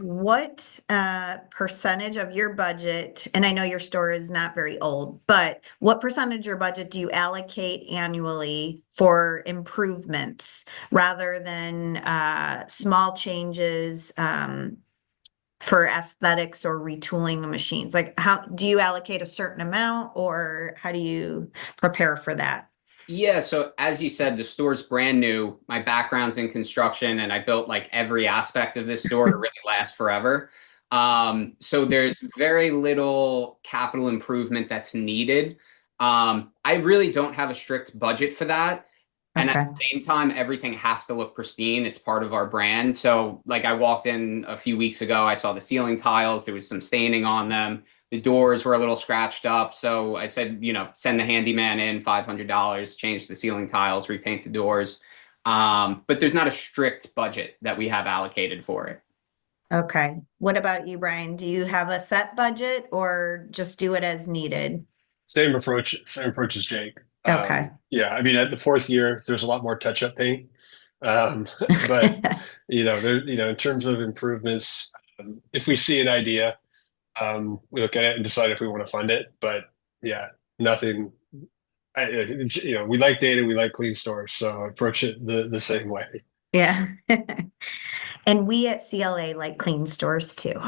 What percentage of your budget, and I know your store is not very old, but what percentage of your budget do you allocate annually for improvements rather than small changes for aesthetics or retooling the machines? Like, how do you allocate a certain amount, or how do you prepare for that? Yeah, so as you said, the store's brand new. My background's in construction, and I built like every aspect of this store to really last forever. So there's very little capital improvement that's needed. I really don't have a strict budget for that. And at Okay. the same time, everything has to look pristine. It's part of our brand. So, like, I walked in a few weeks ago, I saw the ceiling tiles, there was some staining on them. The doors were a little scratched up. So I said, send the handyman in $500, change the ceiling tiles, repaint the doors. But there's not a strict budget that we have allocated for it. Okay. What about you, Brian? Do you have a set budget or just do it as needed? Same approach as Jake. Okay. Yeah, I mean, at the fourth year, there's a lot more touch-up paint. But in terms of improvements, if we see an idea, we look at it and decide if we want to fund it. But yeah, nothing. We like data, we like clean stores, so I approach it the same way. Yeah. And we at CLA like clean stores too.